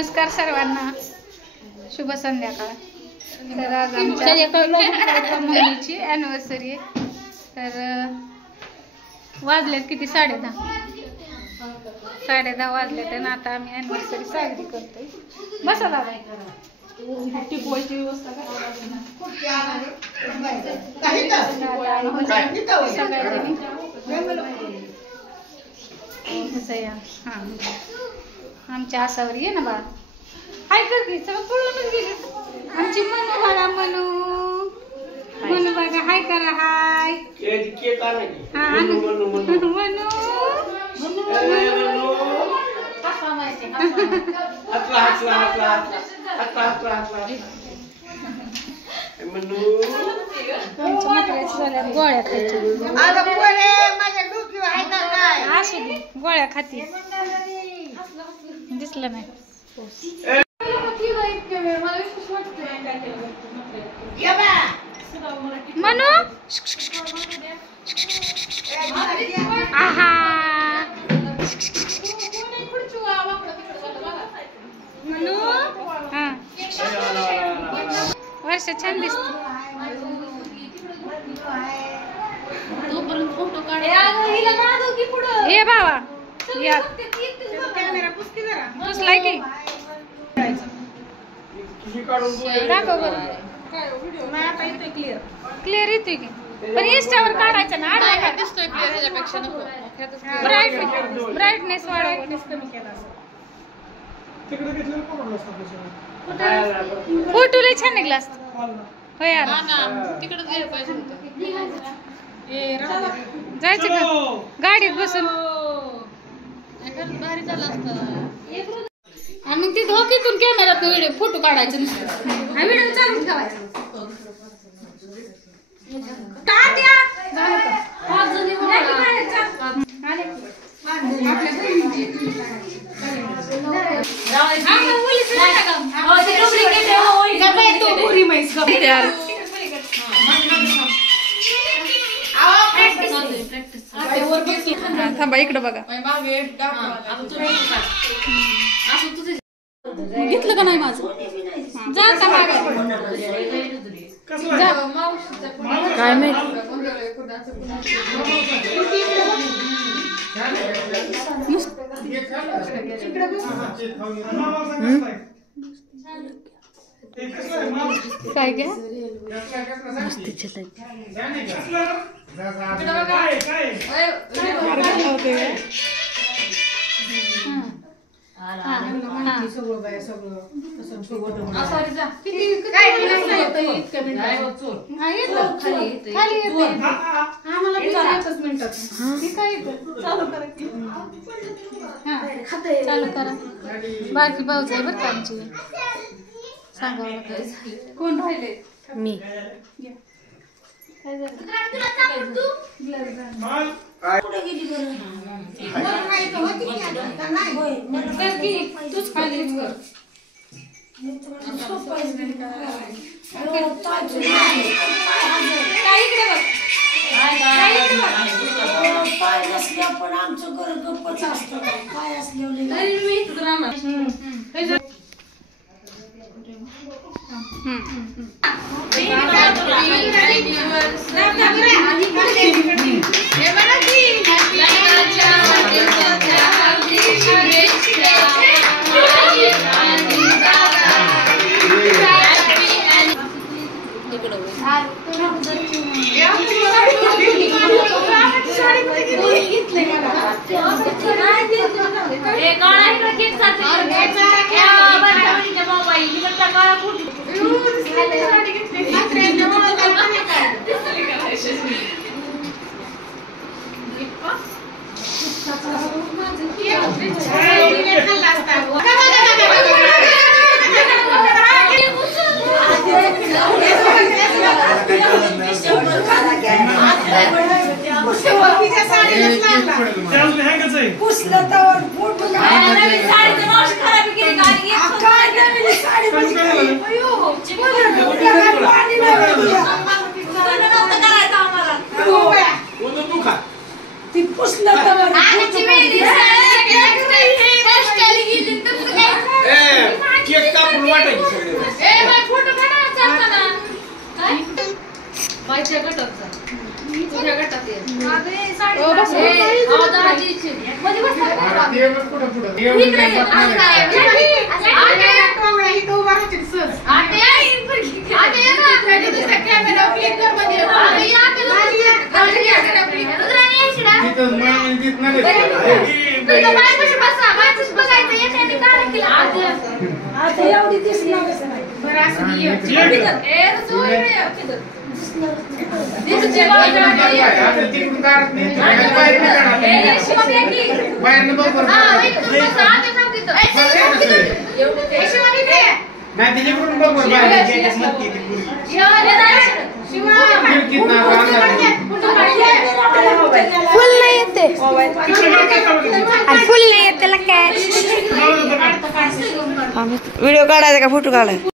नमस्कार सर्वांना, शुभ संध्याकाळ। तर आज आमच्या मम्मीची ॲनिव्हर्सरी आहे। तर वाजलेत किती 10:30 वाजले। तर आता आम्ही ॲनिव्हर्सरी साजरी करतोय। बसा दादा, टिपवायची व्यवस्था हां आमच्या आसावर ये ना बाळा, हाय कर की, सगळं पळूनच गेली आमची मनू बघा, मनू बघा, हाय करा, हाय गोळ्या असू दे, गोळ्या खाती, दिसलं नाही मनू। आहा मनू, हां वर्ष छान दिसते। हे बाबा या पुसलाय की दाखव बरं, क्लिअर येतोय की, पण इंस्टावर काढायचं ना, आडवा दिसतोय क्लिअर, ह्याच्यापेक्षा नको, ब्राईटनेस वाढव, फोटो लय छान निघला असता होय यार, तिकडे जायचं का गाडीत बसून, भारी झालं असतं। आणि मग ती धोकीतून कॅमेरात व्हिडिओ फोटो काढायचे नुसतं, व्हिडिओ चालू ठेवायचा। थांबा इकडं बघा, घेतलं का नाही माझं, जा काय माहिती काय घ्या मस्ती चालू करा। बाकी भाऊच आहे बरं का आमची, सांगावं कोण राहिले, मी काय झालं तूच खाली पाय नसल्या पण आमचं घर गप्पच असतं, पाय पुसलं केक कापून वाटायची सगळे. ए बाई फोटो काढा चालताना. काय? बाईच्या गटाचा. तुझ्या गटात ये. अरे साडी. ए दाजीची. मध्ये बस. ते बघ पुढं पुढं. एवढं काय पटणार नाही. टोंगळा ही तो उभारायची सहज. आते आते ये ना. दुसरा कॅमेरा क्लिक कर मध्ये. अरे या ते गाडी कॅमेरा क्लिक. रुद्राणी यायची ना. तिथंच मान देत नाही. तुझ्या बायकोशी बसा. बायकोशी बघायचं याच्याने काय केलं. आता एवढी दिसणार कसं नाही. बरं असं ये. ए रुजू रे. दिसचे बाजूला आता तिकडून काढत नाही. बाहेर नाही काढत. ए शिवानी की. बाहेरनं बघ. हां वही तुम्ही बसा. आते सांग तिथं. ए शिवानी दे. नाही तिच्याकडून बघ बाहेर त्याच्यात मत किती पुरी. फुल नाही येते आणि फुल नाही येते त्याला काय व्हिडिओ काढायचा का फोटो काढायचा